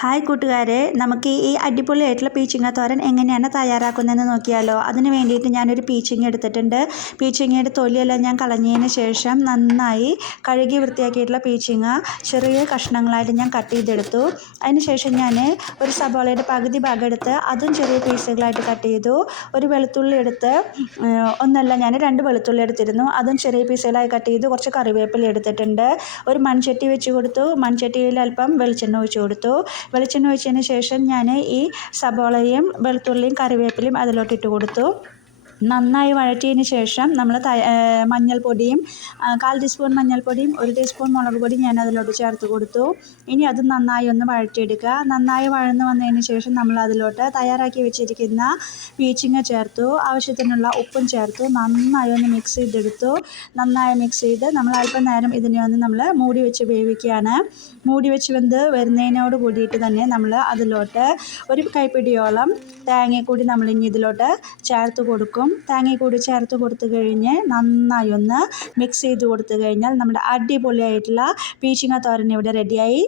Hi കൂട്ടുകാരെ നമുക്ക് ഈ അടിപൊളിയായിട്ടുള്ള പീച്ചിങ്ങ തോരൻ എങ്ങനെയാണ് തയ്യാറാക്കുന്നതെന്ന് നോക്കിയാലോ. അതിന് വേണ്ടിയിട്ട് ഞാനൊരു പീച്ചിങ്ങ എടുത്തിട്ടുണ്ട്. പീച്ചിങ്ങയുടെ തൊലിയെല്ലാം ഞാൻ കളഞ്ഞതിന് ശേഷം നന്നായി കഴുകി വൃത്തിയാക്കിയിട്ടുള്ള പീച്ചിങ്ങ ചെറിയ കഷ്ണങ്ങളായിട്ട് ഞാൻ കട്ട് ചെയ്തെടുത്തു. അതിനുശേഷം ഞാൻ ഒരു സബോളയുടെ പകുതി ഭാഗം എടുത്ത് അതും ചെറിയ പീസുകളായിട്ട് കട്ട് ചെയ്തു. ഒരു വെളുത്തുള്ളി എടുത്ത് ഒന്നല്ല ഞാൻ രണ്ട് വെളുത്തുള്ളി എടുത്തിരുന്നു. അതും ചെറിയ പീസുകളായി കട്ട് ചെയ്തു. കുറച്ച് കറിവേപ്പില എടുത്തിട്ടുണ്ട്. ഒരു മൺചട്ടി വെച്ച് കൊടുത്തു. മൺചട്ടിയിൽ അല്പം വെളിച്ചെണ്ണ ഒഴിച്ചു കൊടുത്തു. വെളിച്ചെണ്ണ ഒഴിച്ചതിന് ശേഷം ഞാൻ ഈ സബോളയും വെളുത്തുള്ളിയും കറിവേപ്പിലയും അതിലോട്ട് ഇട്ട് കൊടുത്തു. നന്നായി വഴറ്റിയതിന് ശേഷം നമ്മൾ മഞ്ഞൾപ്പൊടിയും കാൽ ടീസ്പൂൺ മഞ്ഞൾപ്പൊടിയും ഒരു ടീസ്പൂൺ മുളക് പൊടിയും ഞാൻ അതിലോട്ട് ചേർത്ത് കൊടുത്തു. ഇനി അത് നന്നായി ഒന്ന് വഴറ്റിയെടുക്കുക. നന്നായി വഴന്ന് വന്നതിന് ശേഷം നമ്മൾ അതിലോട്ട് തയ്യാറാക്കി വെച്ചിരിക്കുന്ന പീച്ചിങ്ങ ചേർത്തു. ആവശ്യത്തിനുള്ള ഉപ്പും ചേർത്തു. നന്നായി ഒന്ന് മിക്സ് ചെയ്തെടുത്തു. നന്നായി മിക്സ് ചെയ്ത് നമ്മൾ അല്പം നേരം ഇതിനെ ഒന്ന് നമ്മൾ മൂടി വെച്ച് വേവിക്കുകയാണ്. മൂടി വെച്ച് വെന്ത് വരുന്നതിനോട് കൂടിയിട്ട് തന്നെ നമ്മൾ അതിലോട്ട് ഒരു കൈപ്പിടിയോളം തേങ്ങ കൂടി നമ്മൾ ഇനി ഇതിലോട്ട് ചേർത്ത് കൊടുക്കും. തേങ്ങ കൂടി ചേർത്ത് കൊടുത്തു കഴിഞ്ഞ് നന്നായി ഒന്ന് മിക്സ് ചെയ്ത് കൊടുത്തു കഴിഞ്ഞാൽ നമ്മുടെ അടിപൊളിയായിട്ടുള്ള പീച്ചിങ്ങ തോരൻ ഇവിടെ റെഡിയായി